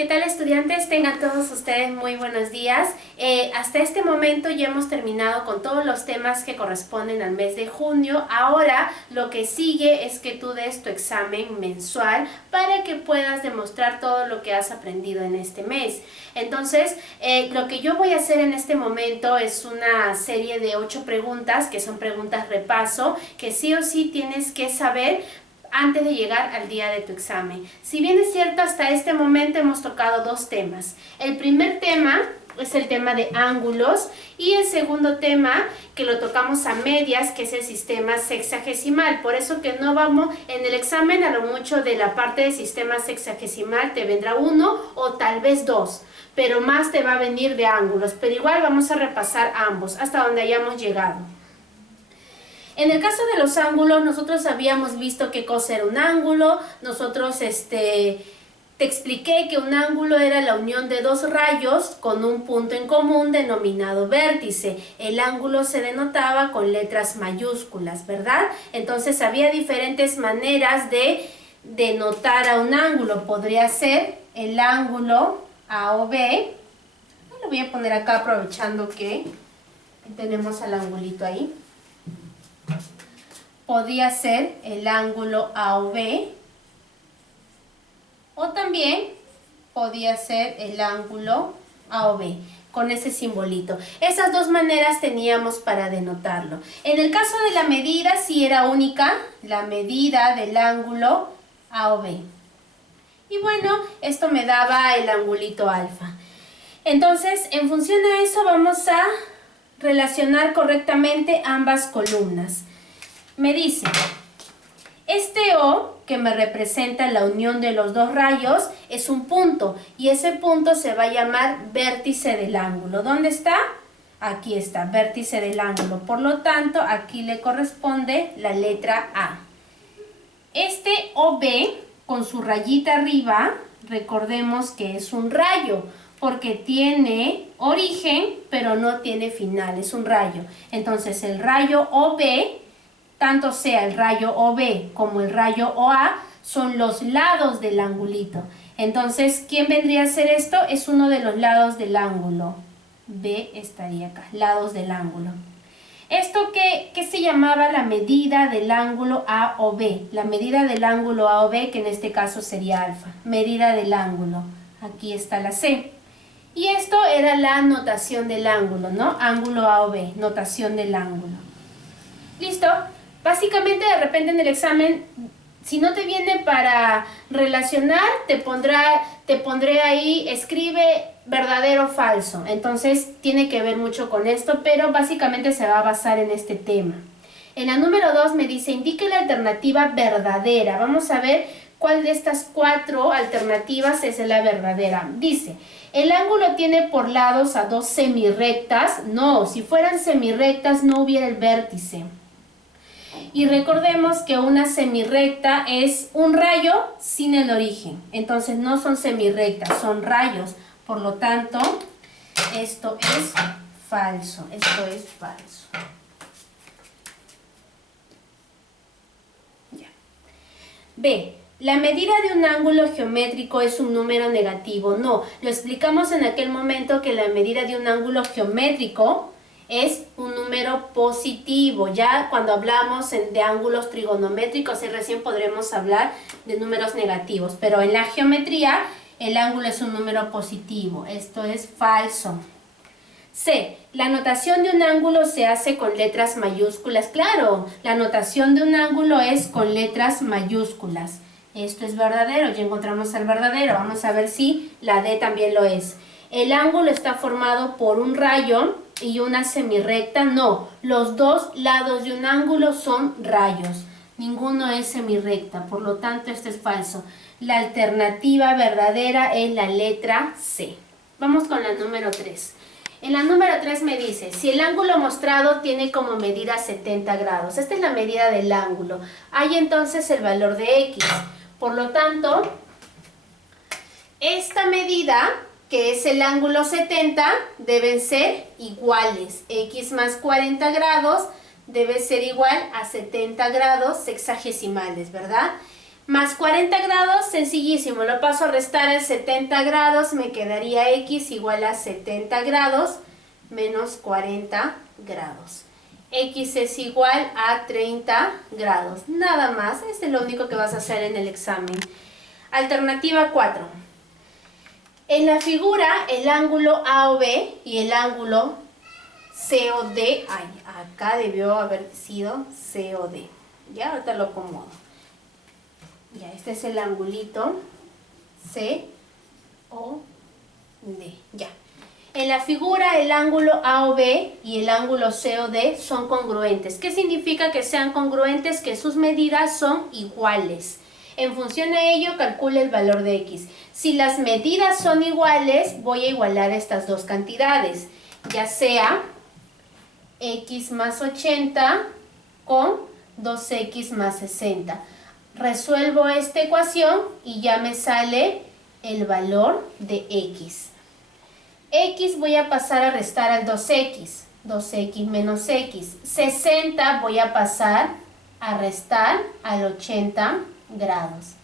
¿Qué tal, estudiantes? Tengan todos ustedes muy buenos días. Hasta este momento ya hemos terminado con todos los temas que corresponden al mes de junio. Ahora lo que sigue es que tú des tu examen mensual para que puedas demostrar todo lo que has aprendido en este mes. Entonces, lo que yo voy a hacer en este momento es una serie de 8 preguntas, que son preguntas repaso, que sí o sí tienes que saber antes de llegar al día de tu examen. Si bien es cierto, hasta este momento hemos tocado 2 temas. El primer tema es el tema de ángulos y el segundo tema que lo tocamos a medias, que es el sistema sexagesimal. Por eso que no vamos en el examen, a lo mucho de la parte del sistema sexagesimal te vendrá 1 o tal vez 2, pero más te va a venir de ángulos. Pero igual vamos a repasar ambos hasta donde hayamos llegado. En el caso de los ángulos, nosotros habíamos visto qué cosa era un ángulo. Nosotros te expliqué que un ángulo era la unión de 2 rayos con un punto en común denominado vértice. El ángulo se denotaba con letras mayúsculas, ¿verdad? Entonces había diferentes maneras de denotar a un ángulo. Podría ser el ángulo A o B. Lo voy a poner acá aprovechando que tenemos al angulito ahí. Podría ser el ángulo A o B, o también podía ser el ángulo A o B, con ese simbolito. Esas 2 maneras teníamos para denotarlo. En el caso de la medida, sí era única, la medida del ángulo A o B. Y bueno, esto me daba el angulito alfa. Entonces, en función a eso, vamos a relacionar correctamente ambas columnas. Me dice, este O que me representa la unión de los 2 rayos es un punto y ese punto se va a llamar vértice del ángulo. ¿Dónde está? Aquí está, vértice del ángulo. Por lo tanto, aquí le corresponde la letra A. Este OB con su rayita arriba, recordemos que es un rayo porque tiene origen pero no tiene final, es un rayo. Entonces el rayo OB, tanto sea el rayo OB como el rayo OA, son los lados del angulito. Entonces, ¿quién vendría a ser esto? Es uno de los lados del ángulo. B estaría acá, lados del ángulo. ¿Esto qué se llamaba? La medida del ángulo A o B. La medida del ángulo A o B, que en este caso sería alfa. Medida del ángulo. Aquí está la C. Y esto era la notación del ángulo, ¿no? Ángulo A o B, notación del ángulo. ¿Listo? Básicamente, de repente en el examen, si no te viene para relacionar, te pondré ahí, escribe verdadero o falso. Entonces, tiene que ver mucho con esto, pero básicamente se va a basar en este tema. En la número 2 me dice, indique la alternativa verdadera. Vamos a ver cuál de estas 4 alternativas es la verdadera. Dice, ¿el ángulo tiene por lados a 2 semirrectas? No, si fueran semirrectas no hubiera el vértice. Y recordemos que una semirrecta es un rayo sin el origen. Entonces no son semirrectas, son rayos. Por lo tanto, esto es falso. Esto es falso. Ya. B. ¿La medida de un ángulo geométrico es un número negativo? No. Lo explicamos en aquel momento que la medida de un ángulo geométrico es un número positivo. Ya cuando hablamos de ángulos trigonométricos, recién podremos hablar de números negativos. Pero en la geometría, el ángulo es un número positivo. Esto es falso. C. La notación de un ángulo se hace con letras mayúsculas. Claro, la notación de un ángulo es con letras mayúsculas. Esto es verdadero. Ya encontramos el verdadero. Vamos a ver si la D también lo es. El ángulo está formado por un rayo y una semirrecta. No, los 2 lados de un ángulo son rayos. Ninguno es semirrecta, por lo tanto esto es falso. La alternativa verdadera es la letra C. Vamos con la número 3. En la número 3 me dice, si el ángulo mostrado tiene como medida 70 grados. Esta es la medida del ángulo. Hay entonces el valor de X. Por lo tanto, esta medida, que es el ángulo 70, deben ser iguales. X más 40 grados debe ser igual a 70 grados sexagesimales, ¿verdad? Más 40 grados, sencillísimo, lo paso a restar en 70 grados, me quedaría x igual a 70 grados menos 40 grados. X es igual a 30 grados, nada más, es lo único que vas a hacer en el examen. Alternativa 4. En la figura, el ángulo AOB y el ángulo COD, acá debió haber sido COD, ya, ahorita lo acomodo. Ya, este es el angulito COD, ya. En la figura el ángulo AOB y el ángulo COD son congruentes. ¿Qué significa que sean congruentes? Que sus medidas son iguales. En función a ello calcule el valor de X. Si las medidas son iguales, voy a igualar estas dos cantidades, ya sea X más 80 con 2X más 60. Resuelvo esta ecuación y ya me sale el valor de X. X voy a pasar a restar al 2X. 2X menos X. 60 voy a pasar a restar al 80 grados.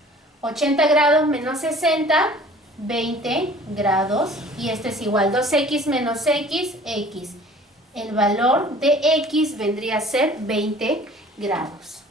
80 grados menos 60, 20 grados. Y este es igual 2X menos X, X. El valor de X vendría a ser 20 grados.